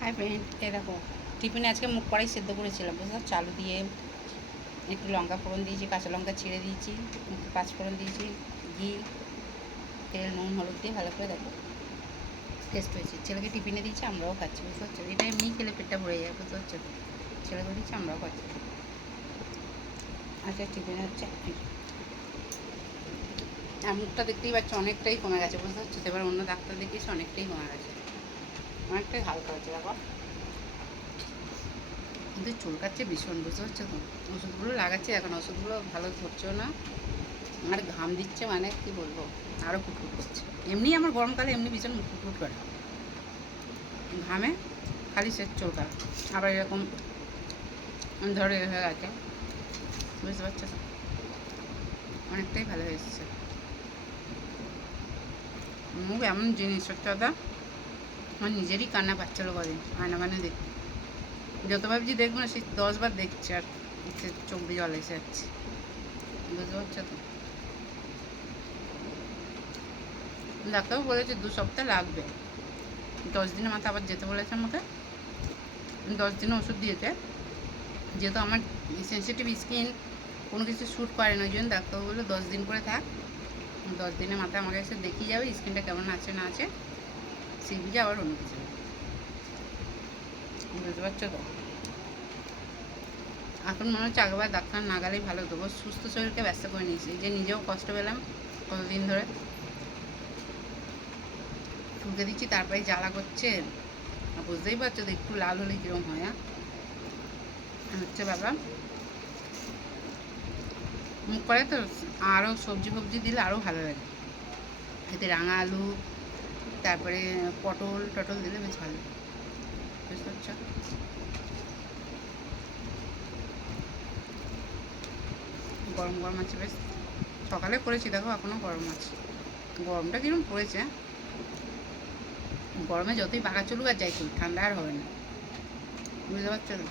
Hi friend, এ দেখো টিফিনে আজকে মুগ কড়াই সেদ্ধ করেছিলাম, বুঝলাম চালু দিয়ে একটু লঙ্কা ফোড়ন দিয়েছি, কাঁচা লঙ্কা ছিঁড়ে দিয়েছি, একটু পাঁচ ফোড়ন দিয়েছি, ঘি, তেল, নুন, হলুদ দিয়ে ভালো করে দেখো টেস্ট হয়েছে। ছেলেকে টিফিনে দিয়েছি, আমরাও খাচ্ছি, বুঝতে পারছো? এটা এমনি খেলে পেটটা ভরে যায়, বুঝতে পারছো? ছেলেকে দিচ্ছি, আমরাও খাচ্ছি। আচ্ছা, টিফিনে হচ্ছে আর মুখটা দেখতেই পাচ্ছ অনেকটাই কমে গেছে, বুঝতে পারছো? এবার অন্য ডাক্তার দেখিয়েছি, অনেকটাই কমে গেছে, অনেকটাই হালকা হচ্ছে দেখো। কিন্তু চুলকাচ্ছে ভীষণ, বুঝতে পারছো তো? ওষুধগুলো লাগাচ্ছি, এখন ওষুধগুলো ভালো ধরছেও না, আর ঘাম দিচ্ছে, মানে কি বলবো, আরও কুটকুট করছে। এমনি আমার গরমকালে এমনি ভীষণ কুটকুট করে ঘামে, খালি সে চুলকা, আবার এরকম ধরে হয়ে গেছে, বুঝতে পারছো তো? অনেকটাই ভালো হয়ে এসছে। মুখ এমন জিনিস, সত্যি কথা আমার নিজেরই কান্না পাচ্ছিল কদিন আয়না মানে দেখতে, যত ভাবছি দেখবো না, সেই 10 বার দেখছি আর চোখ দিয়ে জল এসে যাচ্ছে, বুঝতে পারছো তো? ডাক্তারও বলেছে 2 সপ্তাহ লাগবে, 10 দিনের মাথায় আবার যেতে বলেছে আমাকে। 10 দিনে ওষুধ দিয়েছে, যেহেতু আমার সেন্সিটিভ স্কিন, কোনো কিছু শ্যুট করে না, ওই জন্য ডাক্তারবাবু বললো 10 দিন করে থাক, 10 দিনের মাথায় আমাকে এসে দেখিয়ে যাবে স্কিনটা কেমন আছে না আছে, সেই বুঝে আবার অন্য কিছু, বুঝতে পারছো তো? এখন মনে হচ্ছে আগেবার ডাক্তার না গেলেই ভালো হতো, সুস্থ শরীরকে ব্যস্ত করে নিয়েছি, এই যে নিজেও কষ্ট পেলাম কতদিন ধরে, ফুলকে দিচ্ছি তারপরে জ্বালা করছে, বুঝতেই পারছো তো একটু লাল হলে কীরকম হয়। হচ্ছে বাবা, মুখ করে তো আরও সবজি ফবজি দিলে আরও ভালো লাগে, এতে রাঙা আলু, তারপরে পটল টটল দিলে বেশ ভালো, বুঝতে পারছো? গরম গরম আছে বেশ, সকালে করেছি দেখো এখনও গরম আছে। গরমটা কিরকম পড়েছে, গরমে যতই পাকা চলুক আর যাই চলুক, ঠান্ডা আর হবে না, বুঝতে পারছো তো?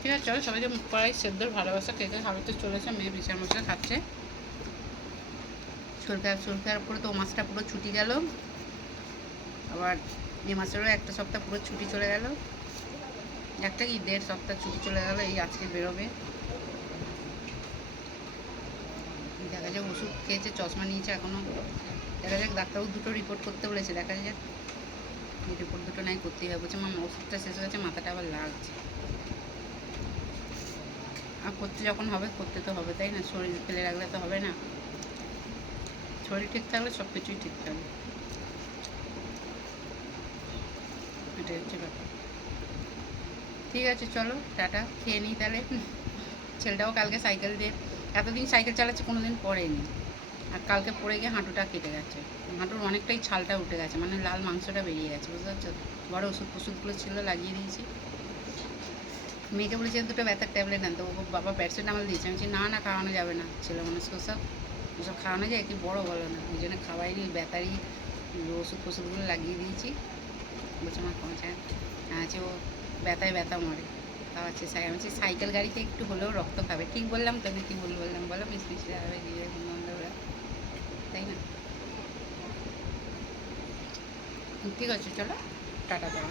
ঠিক আছে, চলো সবাই যে মুখ কড়াই সেদ্ধর ভালোবাসা খেতে খাবে তো চলেছে, মেয়ে বিছার মশলা খাচ্ছে, সরকার পরে তো ও মাছটা পুরো ছুটি গেল, আবার এ মাসেরও একটা সপ্তাহ পুরো ছুটি চলে গেল, একটা কি 1.5 সপ্তাহ ছুটি চলে গেল, এই আজকে বেরোবে। দেখা যাক, ওষুধ খেয়েছে, চশমা নিয়েছে এখনও, দেখা যাক, ডাক্তারবাবু 2টো রিপোর্ট করতে বলেছে, দেখা যাক, এই রিপোর্ট 2টো নাই করতেই হবে, বলছে মামা ওষুধটা শেষ হয়ে গেছে, মাথাটা আবার লাগছে, আর করতে যখন হবে করতে তো হবে, তাই না? শরীর ফেলে রাখলে তো হবে না, শরীর ঠিক থাকলে সব কিছুই ঠিক থাকবে, এটাই হচ্ছে ব্যাপার। ঠিক আছে, চলো টাটা, খেয়ে নিই তাহলে। ছেলেটাও কালকে সাইকেল দিয়ে, এতদিন সাইকেল চালাচ্ছে, কোনো দিন পড়েনি, আর কালকে পড়ে গিয়ে হাঁটুটা কেটে গেছে, হাঁটুর অনেকটাই ছালটা উঠে গেছে, মানে লাল মাংসটা বেরিয়ে গেছে, বুঝতে পারছো? বড় ওষুধগুলো ছিল, লাগিয়ে দিয়েছি। মেয়েকে বলেছি 2টো ব্যথার ট্যাবলেট আনতে, ও বাবা প্যারাসিটামল দিয়েছে, আমি বলছি না না, খাওয়ানো যাবে না, ছেলে মানুষ ওসব ওসব খাওয়ানো যায়, কি বড় বলো না, ওই জন্য খাওয়াইনি, ব্যথারই ওষুধগুলো লাগিয়ে দিয়েছি, বলছে আমার কমছে, আছে ও ব্যথায় ব্যথা মরে, খাওয়াচ্ছে, আমি বলছি সাইকেল গাড়িতে একটু হলেও রক্ত খাবে, ঠিক বললাম তো? আমি কী বললাম বলো, মিশমিশে হবে গিয়ে বন্ধুরা, তাই না? ঠিক আছে, চলো টাটা, দাও।